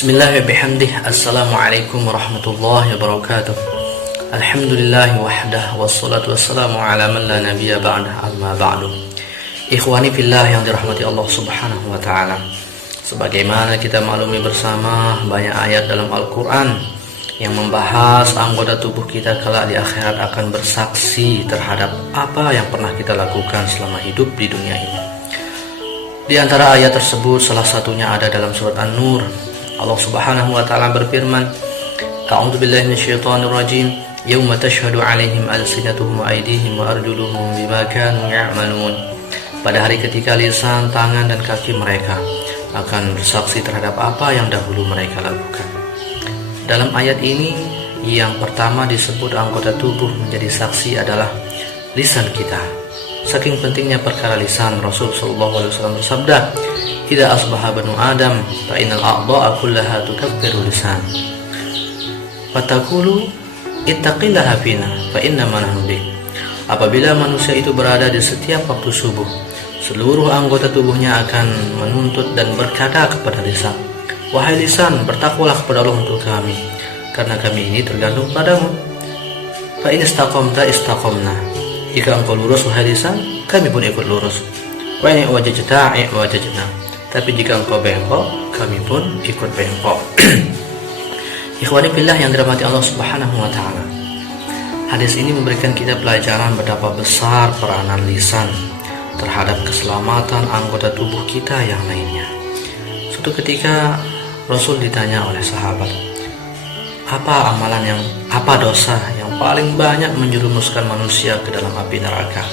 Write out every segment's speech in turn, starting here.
Bismillahirrahmanirrahim. Assalamualaikum warahmatullahi wabarakatuh. Alhamdulillah wahdah wassalatu wassalamu ala man la nabiyya ba'dah, amma ba'du. Ikhwani fillah yang dirahmati Allah Subhanahu wa taala. Sebagaimana kita maklumi bersama, banyak ayat dalam Al-Qur'an yang membahas anggota tubuh kita kelak di akhirat akan bersaksi terhadap apa yang pernah kita lakukan selama hidup di dunia ini. Di antara ayat tersebut salah satunya ada dalam surat An-Nur. Allah Subhanahu wa taala berfirman, A'udzu billahi minasyaitonir rajim, yauma tashhadu 'alaihim alsinatuhum wa aydihim wa arjuluhum bima kanu ya'malun. Pada hari ketika lisan, tangan dan kaki mereka akan bersaksi terhadap apa yang dahulu mereka lakukan. Dalam ayat ini yang pertama disebut anggota tubuh menjadi saksi adalah lisan kita. Saking pentingnya perkara lisan, Rasul sallallahu alaihi wasallam bersabda, "Idza asbaha banu Adam fa innal a'dha'a kullaha tukaffiru lisan." Fatakulu ittaqillaha fina fa inna ma nahnu bih. Apabila manusia itu berada di setiap waktu subuh, seluruh anggota tubuhnya akan menuntut dan berkata kepada lisan, "Wahai lisan, bertakwalah kepada Allah untuk kami, karena kami ini tergantung padamu. Fa in istaqamta istaqamna." Jika engkau lurus wahai lisan, kami pun ikut lurus. Wa in wajajta wajajna. Tapi jika engkau bengkok, kami pun ikut bengkok. Ikhwani fillah yang dirahmati Allah Subhanahu wa taala. Hadis ini memberikan kita pelajaran betapa besar peranan lisan terhadap keselamatan anggota tubuh kita yang lainnya. Suatu ketika Rasul ditanya oleh sahabat, apa dosa yang paling banyak menjerumuskan manusia ke dalam api neraka?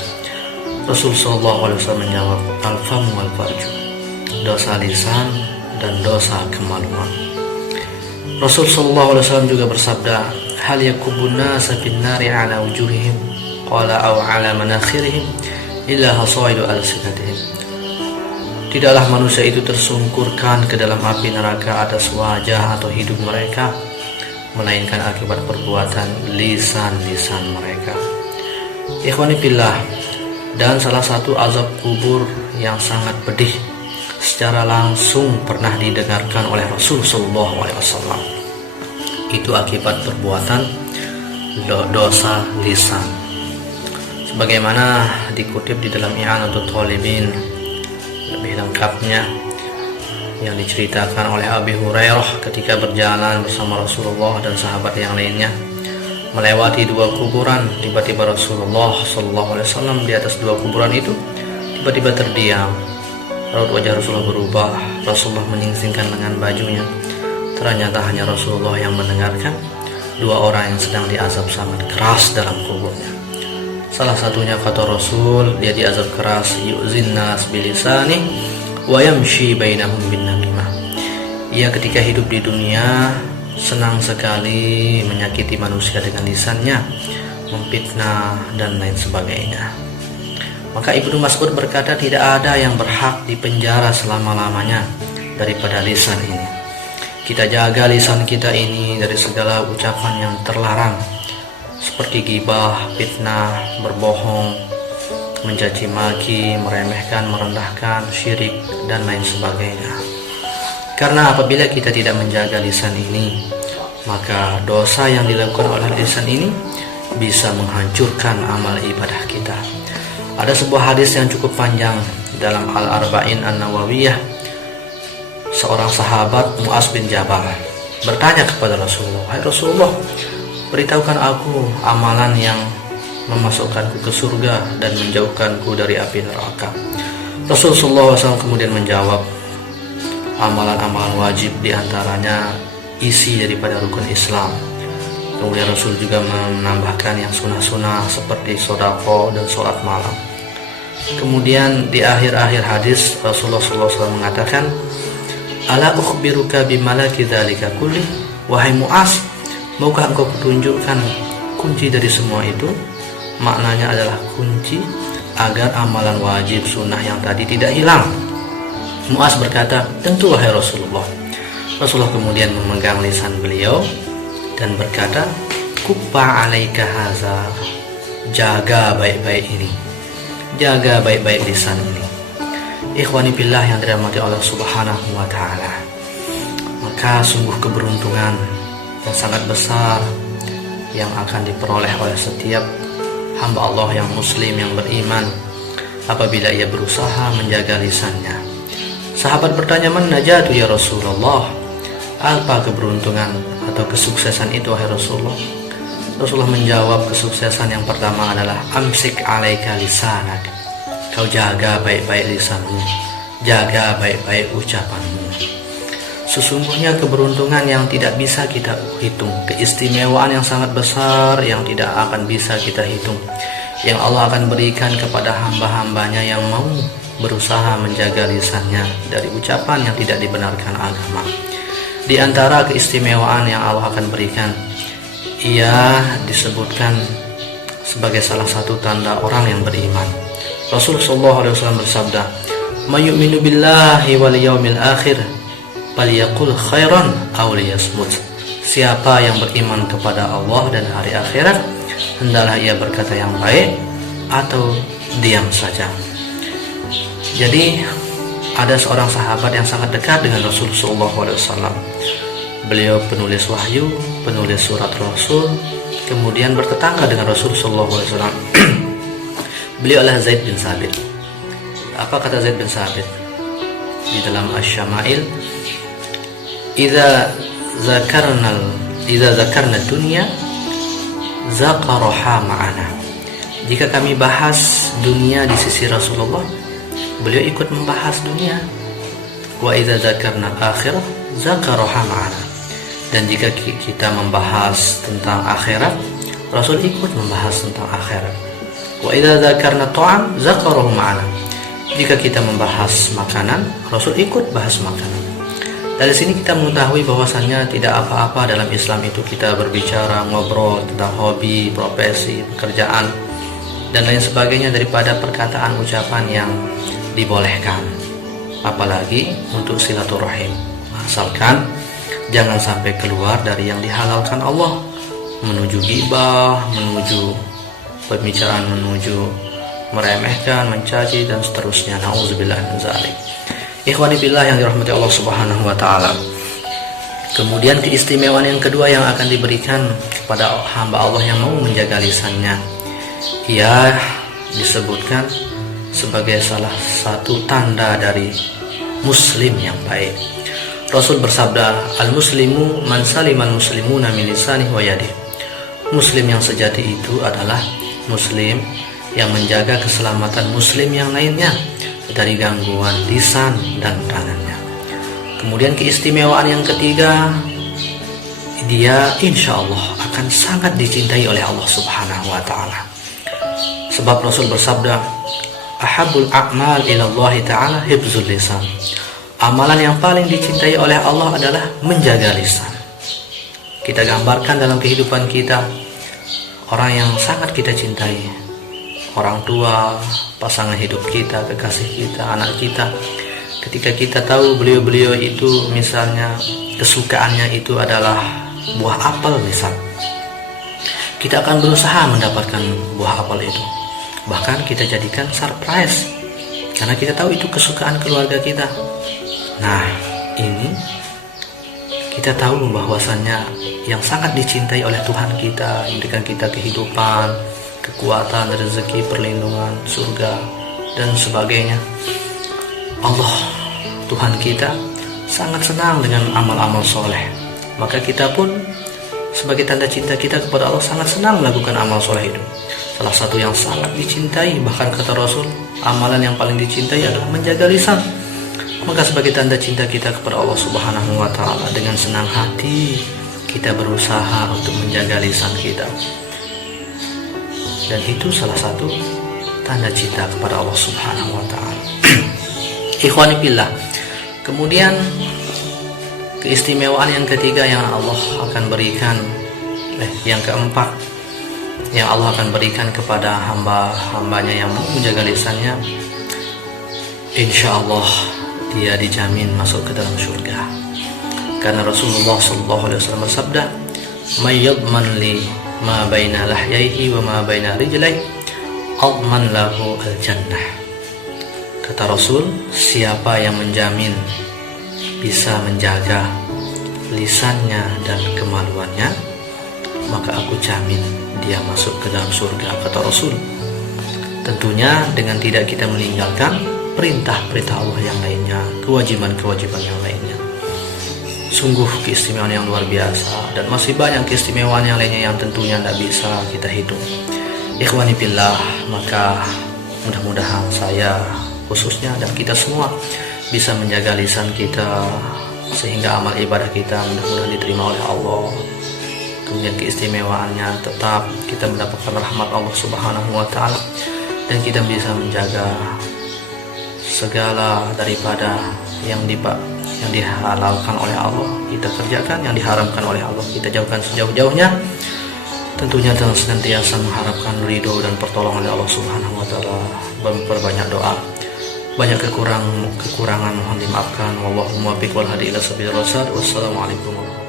Rasul sallallahu alaihi wasallam menjawab, al-famu wal farju, dosa lisan dan dosa kemaluan. Rasul sallallahu alaihi wasallam juga bersabda, hal yakubun nasa fin nari ala wujuhihim qala aw ala manakhirihim illa hasaidu alsinatihim. Tidaklah manusia itu tersungkurkan ke dalam api neraka atas wajah atau hidung mereka, melainkan akibat perbuatan lisan-lisan mereka. Ikhwani fillah, dan salah satu azab kubur yang sangat pedih secara langsung pernah didengarkan oleh Rasul sallallahu alaihi wasallam. Itu akibat perbuatan dosa lisan. Sebagaimana dikutip di dalam I'anatul Talibin lebih lengkapnya yang diceritakan oleh Abi Hurairah ketika berjalan bersama Rasulullah dan sahabat yang lainnya melewati dua kuburan. Tiba-tiba Rasulullah sallallahu alaihi wasallam di atas dua kuburan itu tiba-tiba terdiam. Raut wajah Rasulullah berubah. Rasulullah menyingsingkan lengan bajunya. Ternyata hanya Rasulullah yang mendengarkan dua orang yang sedang diazab sangat keras dalam kuburnya. Salah satunya kata Rasul, dia diazab keras, yu'zin nas bilisani wa yamshi bainahum bin namimah. Ia ketika hidup di dunia senang sekali menyakiti manusia dengan lisannya, memfitnah dan lain sebagainya. Maka Ibnu Mas'ud berkata, tidak ada yang berhak dipenjara selama-lamanya daripada lisan ini. Kita jaga lisan kita ini dari segala ucapan yang terlarang, seperti ghibah, fitnah, berbohong, mencaci maki, meremehkan, merendahkan, syirik, dan lain sebagainya. Karena apabila kita tidak menjaga lisan ini, maka dosa yang dilakukan oleh lisan ini bisa menghancurkan amal ibadah kita. Ada sebuah hadis yang cukup panjang dalam Al-Arba'in An-Nawawiyah. Seorang sahabat, Mu'az bin Jabal, bertanya kepada Rasulullah, "Hai Rasulullah, beritahukan aku amalan yang memasukkanku ke surga dan menjauhkanku dari api neraka." Rasulullah SAW kemudian menjawab, amalan-amalan wajib diantaranya isi daripada rukun Islam. Kemudian Rasul juga menambahkan yang sunnah-sunnah seperti sedekah dan sholat malam. Kemudian di akhir-akhir hadis Rasulullah SAW mengatakan, "Ala ukhbiruka bimalaki dzalika kulli?" Wahai Mu'az, maukah engkau kutunjukkan kunci dari semua itu? Maknanya adalah kunci agar amalan wajib sunnah yang tadi tidak hilang. Mu'az berkata, "Tentu wahai Rasulullah." Rasulullah kemudian memegang lisan beliau dan berkata, "Kuffa 'alaika haza." Jaga baik-baik ini. Jaga baik-baik lisan ini. Ikhwani billah yang dirahmati Allah Subhanahu wa taala. maka sungguh keberuntungan yang sangat besar yang akan diperoleh oleh setiap hamba Allah yang muslim, yang beriman, apabila ia berusaha menjaga lisannya. Sahabat bertanya, "Man najatu ya Rasulullah?" Apa keberuntungan atau kesuksesan itu wahai Rasulullah? Rasulullah menjawab, kesuksesan yang pertama adalah amsik alaika lisanak. Kau jaga baik-baik lisanmu, jaga baik-baik ucapanmu. Sesungguhnya keberuntungan yang tidak bisa kita hitung, keistimewaan yang sangat besar yang tidak akan bisa kita hitung, yang Allah akan berikan kepada hamba-hambanya yang mau berusaha menjaga lisannya dari ucapan yang tidak dibenarkan agama. Di antara keistimewaan yang Allah akan berikan, ia disebutkan sebagai salah satu tanda orang yang beriman. Rasulullah SAW bersabda, "May yu'minu billahi wal yawmil akhir falyaqul khairan aw liyasmut." Siapa yang beriman kepada Allah dan hari akhirat, hendaklah ia berkata yang baik atau diam saja. Jadi ada seorang sahabat yang sangat dekat dengan Rasulullah SAW. Beliau penulis wahyu, penulis surat Rasul, kemudian bertetangga dengan Rasulullah SAW. Beliau adalah Zaid bin Sabit. Apa kata Zaid bin Sabit di dalam Asy-Syama'il? Idza zakarna dunya zaqaraha ma'ana. Jika kami bahas dunia di sisi Rasulullah, beliau ikut membahas dunia. Wa idza dzakarna akhirah dzakaraha ma'ana. Dan jika kita membahas tentang akhirat, Rasul ikut membahas tentang akhirat. Wa idza dzakarna ta'am dzakarahu ma'ana. Jika kita membahas makanan, Rasul ikut bahas makanan. Dari sini kita mengetahui bahwasannya tidak apa-apa dalam Islam itu kita berbicara, ngobrol tentang hobi, profesi, pekerjaan, dan lain sebagainya daripada perkataan ucapan yang dibolehkan, apalagi untuk silaturahim, asalkan jangan sampai keluar dari yang dihalalkan Allah, menuju ghibah, menuju pembicaraan, menuju meremehkan, mencaci, dan seterusnya. Nauzubillah min dzalik. Ikhwani fillah yang dirahmati Allah Subhanahu wa taala. Kemudian keistimewaan yang kedua yang akan diberikan kepada hamba Allah yang mau menjaga lisannya, ia disebutkan sebagai salah satu tanda dari muslim yang baik. Rasul bersabda, "Al-muslimu man salimal muslimuna min lisanihi wa yadihi." Muslim yang sejati itu adalah muslim yang menjaga keselamatan muslim yang lainnya dari gangguan lisan dan tangannya. Kemudian keistimewaan yang ketiga, dia insya Allah akan sangat dicintai oleh Allah Subhanahu wa ta'ala. Sebab Rasul bersabda, "Ahabul a'mal ilallahi ta'ala hibzul lisan." Amalan yang paling dicintai oleh Allah adalah menjaga lisan. Kita gambarkan dalam kehidupan kita, orang yang sangat kita cintai, orang tua, pasangan hidup kita, kekasih kita, anak kita. Ketika kita tahu beliau-beliau itu misalnya kesukaannya itu adalah buah apel misal, kita akan berusaha mendapatkan buah apel itu. Bahkan kita jadikan surprise, karena kita tahu itu kesukaan keluarga kita. Nah, ini kita tahu bahwasannya yang sangat dicintai oleh Tuhan kita, yang memberikan kita kehidupan, kekuatan, rezeki, perlindungan, surga, dan sebagainya. Allah, Tuhan kita, sangat senang dengan amal-amal soleh. Maka kita pun sebagai tanda cinta kita kepada Allah sangat senang melakukan amal soleh itu. Salah satu yang sangat dicintai, bahkan kata Rasul, amalan yang paling dicintai adalah menjaga lisan. Maka sebagai tanda cinta kita kepada Allah Subhanahu wa ta'ala, dengan senang hati kita berusaha untuk menjaga lisan kita. Dan itu salah satu tanda cinta kepada Allah Subhanahu wa ta'ala. Ikhwani fillah. Kemudian keistimewaan yang ketiga yang Allah akan berikan, yang keempat yang Allah akan berikan kepada hamba-hambanya yang mau menjaga lisannya, insya Allah dia dijamin masuk ke dalam surga. Karena Rasulullah SAW bersabda, "May yadman li ma baina lahyaihi wa ma baina rijlaihi adman lahu al-jannah." Kata Rasul, siapa yang menjamin bisa menjaga lisannya dan kemaluannya, maka aku jamin dia masuk ke dalam surga, kata Rasul. Tentunya dengan tidak kita meninggalkan perintah-perintah Allah yang lainnya, kewajiban-kewajiban yang lainnya. Sungguh keistimewaan yang luar biasa, dan masih banyak keistimewaan yang lainnya yang tentunya tidak bisa kita hitung. Ikhwani billah, maka mudah-mudahan saya khususnya dan kita semua bisa menjaga lisan kita sehingga amal ibadah kita mudah-mudahan diterima oleh Allah. Kemudian keistimewaannya tetap kita mendapatkan rahmat Allah Subhanahu wa taala, dan kita bisa menjaga segala daripada yang dihalalkan oleh Allah kita kerjakan, yang diharamkan oleh Allah kita jauhkan sejauh-jauhnya. Tentunya dengan senantiasa mengharapkan ridho dan pertolongan oleh Allah Subhanahu wa taala, memperbanyak doa. Banyak kekurangan mohon dimaafkan. Wallahul muwaffiq wal hadi ila sabilir rasyad. Wassalamualaikum warahmatullahi wabarakatuh.